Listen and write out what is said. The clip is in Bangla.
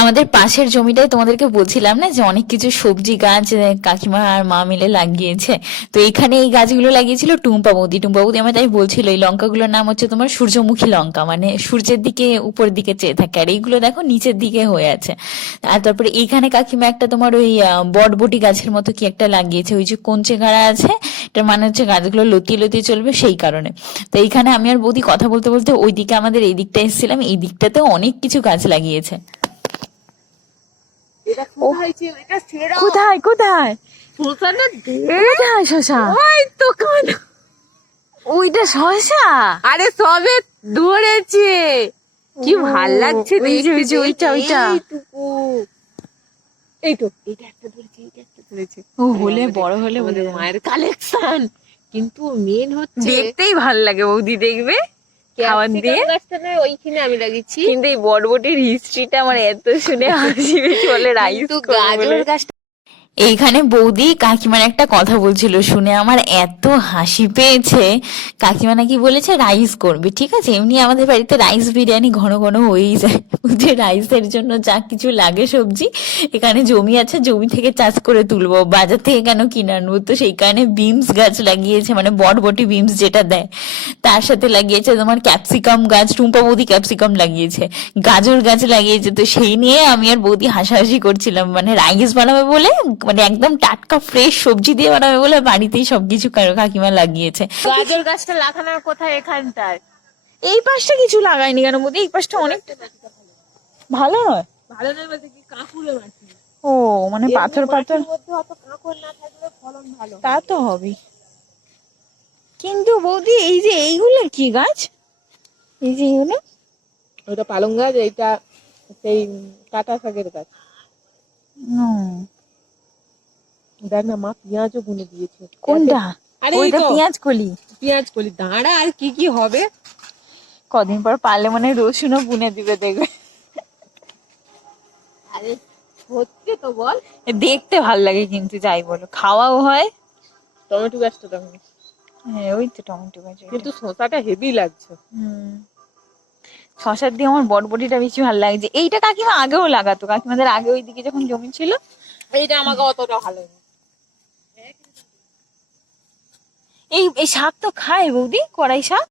আমাদের পাশের জমিটাই তোমাদেরকে বলছিলাম না যে অনেক কিছু সবজি গাছ কাকিমা আর মা মিলে লাগিয়েছে। তো এখানে এই গাছগুলো লাগিয়েছিল টুম্পা বৌদি। টুম্পা বৌদি আমার তাই বলছিল, এই লঙ্কাগুলোর নাম হচ্ছে তোমার সূর্যমুখী লঙ্কা। মানে সূর্যের দিকে উপর দিকে চেয়ে থাকে। আর এইগুলো দেখো নিচের দিকে হয়ে আছে। আর তারপরে এইখানে কাকিমা একটা তোমার ওই বটবটি গাছের মতো কি একটা লাগিয়েছে। ওই যে কঞ্চে গাড়া আছে, এটার মানে হচ্ছে গাছগুলো লতিয়ে লতিয়ে চলবে সেই কারণে। তো এইখানে আমি আর বৌদি কথা বলতে বলতে ওই দিকে আমাদের এই দিকটা এসেছিলাম। এই দিকটাতে অনেক কিছু গাছ লাগিয়েছে। কোথায় কোথায় কোথায়? শশা? ওই তো ওইটা শশা? আরে সবে ধরেছে। কি ভালো লাগছে দেখতে, ওইটা, ওইটা। এই তো এটা একটা ধরেছে এটা একটা ধরেছে। ও হলে বড় হলে মায়ের কালেকশন কিন্তু মেন হচ্ছে দেখতেই ভালো লাগে বৌদি দেখবে? দিয়ে? ওইখানে আমি লাগিয়েছি। কিন্তু এই বটবটির হিস্ট্রিটা আমার এত শুনে হাসি পেয়েছে বলে রাইস গাজর গাছটা এইখানে বৌদি কাকিমার একটা কথা বলছিল, শুনে আমার এত হাসি পেয়েছে। কাকিমা নাকি বলেছে রাইস করবে। ঠিক আছে? এমনি আমাদের বাড়িতে রাইস বিরিয়ানি ঘন ঘন হয়েই যায়। যে রাইসের জন্য যা কিছু লাগে সবজি, এখানে জমি আছে, জমি থেকে চাষ করে তুলবো, বাজার থেকে কেন কিনে আনব? তো সেই কারণে বিমস গাছ লাগিয়েছে মানে বটবটি বিমস যেটা দেয়, তার সাথে লাগিয়েছে তোমার ক্যাপসিকাম গাছ, টুম্পা বৌদি ক্যাপসিকাম লাগিয়েছে, গাজর গাছ লাগিয়েছে। তো সেই নিয়ে আমি আর বৌদি হাসাহাসি করছিলাম মানে রাইস বানাবে বলে মানে একদম টাটকা ফ্রেশ সবজি দিয়ে বানাবে বলে বাড়িতেই সবকিছু কা- কাকিমা লাগিয়েছে। গাজর গাছটা লাগানোর কোথায় এখানটায়। এই পাশটা কিছু লাগাইনি কেন বৌদি এই পাশটা অনেক ভালো নয়? ভালো নয় বলতে কি কাকুরে মাটি ও মানে পাথর পাথর। মধ্যে অত কাঁকড় না থাকলে ফলন ভালো তা তো হবে কিন্তু বৌদি এই যে এইগুলো কি গাছ? এই যে এইগুলো ওটা পালং গাছ এইটা সেই কাটা শাকের গাছ। হুম, দেখ না মা পেঁয়াজও বুনে দিয়েছে। কোনটা? আরে ওইটা পেঁয়াজ কলি। পেঁয়াজ কলি। দাঁড়া আর কি কি হবে? কদিন পর পারলে মানে রসুনও বুনে দিবে দেখবে। আরে হচ্ছে তো বল। দেখতে ভালো লাগে কিন্তু যাই বলো। খাওয়াও হয়। টমেটো গাছটা তখন হ্যাঁ ওই তো টমেটো গাছ। কিন্তু শসাটা হেভি লাগছে। হুম। শশার দিয়ে আমার বটবটিটা বেশি ভালো লাগছে এইটা কাকিমা আগেও লাগাতো। কাকিমাদের আগে ওইদিকে যখন জমি ছিল এইটা আমাকে অতটা ভালো না এই এই শাক তো খায় বৌদি কড়াই শাক।